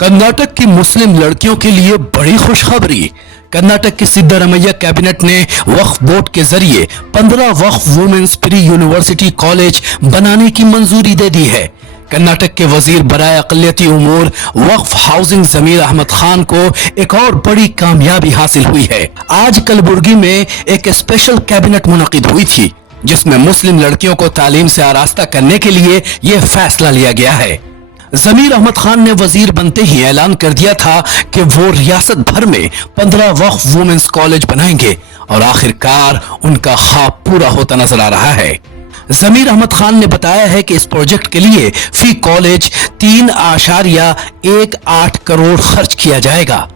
कर्नाटक की मुस्लिम लड़कियों के लिए बड़ी खुशखबरी। कर्नाटक की सिद्धारमैया कैबिनेट ने वक्फ बोर्ड के जरिए 15 वक्फ वुमेन्स प्री यूनिवर्सिटी कॉलेज बनाने की मंजूरी दे दी है। कर्नाटक के वजीर बराए अक़लियती उमूर वक्फ हाउसिंग ज़मीर अहमद खान को एक और बड़ी कामयाबी हासिल हुई है। आज कलबुर्गी में एक स्पेशल कैबिनेट मुनक़िद हुई थी, जिसमें मुस्लिम लड़कियों को तालीम से आरास्ता करने के लिए यह फैसला लिया गया है। ज़मीर अहमद खान ने वजीर बनते ही ऐलान कर दिया था कि वो रियासत भर में 15 वक्फ वुमेन्स कॉलेज बनाएंगे और आखिरकार उनका ख्वाब पूरा होता नजर आ रहा है। ज़मीर अहमद खान ने बताया है कि इस प्रोजेक्ट के लिए फी कॉलेज 3.18 करोड़ खर्च किया जाएगा।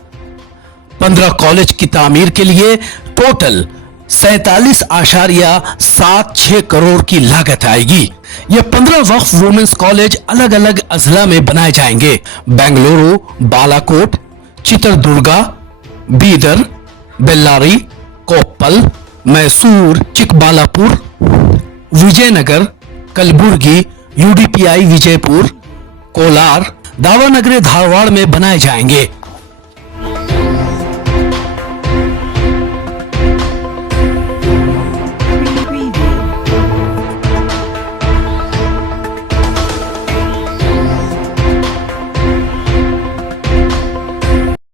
15 कॉलेज की तामीर के लिए टोटल 47.76 करोड़ की लागत आएगी। ये 15 वक्फ वुमेन्स कॉलेज अलग अलग अजला में बनाए जाएंगे। बेंगलुरु, बालाकोट, चित्रदुर्गा, बीदर, बेल्लारी, कोप्पल, मैसूर, चिकबालापुर, विजयनगर, कलबुर्गी, यूडीपीआई विजयपुर, कोलार, दावणगेरे, धारवाड़ में बनाए जाएंगे।